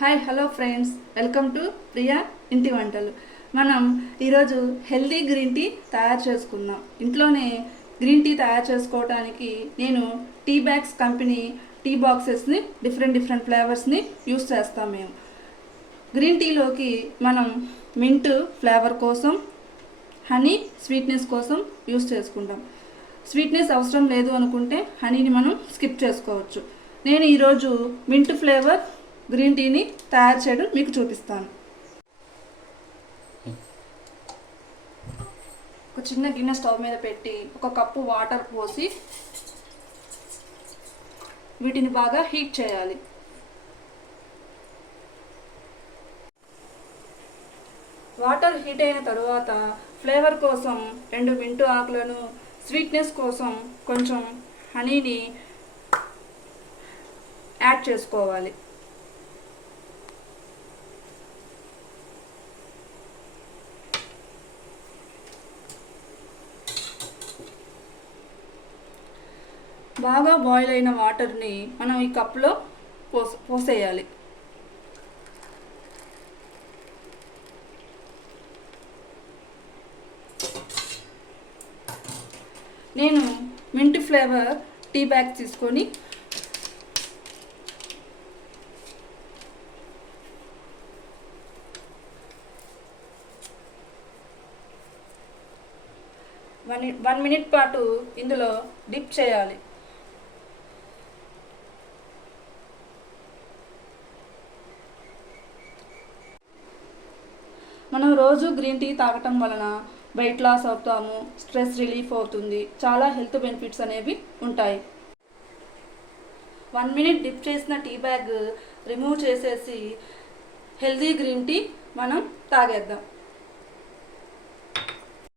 Hi hello friends, welcome to Priya ఇంటి వంటలు. మనం ఈరోజు హెల్దీ గ్రీన్ టీ తయారు చేసుకుందాం. ఇంట్లోనే గ్రీన్ టీ తయారు చేసుకోవడానికి నేను టీ బ్యాగ్స్ కంపెనీ టీ బాక్సెస్ని డిఫరెంట్ ఫ్లేవర్స్ని యూస్ చేస్తాం. మేము గ్రీన్ టీలోకి మనం మింట్ ఫ్లేవర్ కోసం, హనీ స్వీట్నెస్ కోసం యూస్ చేసుకుంటాం. స్వీట్నెస్ అవసరం లేదు అనుకుంటే హనీని మనం స్కిప్ చేసుకోవచ్చు. నేను ఈరోజు మింట్ ఫ్లేవర్ గ్రీన్ టీని తయారు చేయడం మీకు చూపిస్తాను. ఒక చిన్న గిన్నె స్టవ్ మీద పెట్టి 1 కప్పు వాటర్ పోసి వీటిని బాగా హీట్ చేయాలి. వాటర్ హీట్ అయిన తరువాత ఫ్లేవర్ కోసం 2 మింటు ఆకులను, స్వీట్నెస్ కోసం కొంచెం హనీని యాడ్ చేసుకోవాలి. బాగా బాయిల్ అయిన వాటర్ని మనం ఈ కప్లో పోసేయాలి. నేను మింట్ ఫ్లేవర్ టీ బ్యాగ్ తీసుకొని వన్ మినిట్ పాటు ఇందులో డిప్ చేయాలి. మనం రోజు గ్రీన్ టీ తాగటం వలన వెయిట్ లాస్ అవుతాము, స్ట్రెస్ రిలీఫ్ అవుతుంది, చాలా హెల్త్ బెనిఫిట్స్ అనేవి ఉంటాయి. 1 మినిట్ డిప్ చేసిన టీ బ్యాగ్ రిమూవ్ చేసేసి హెల్తీ గ్రీన్ టీ మనం తాగేద్దాం.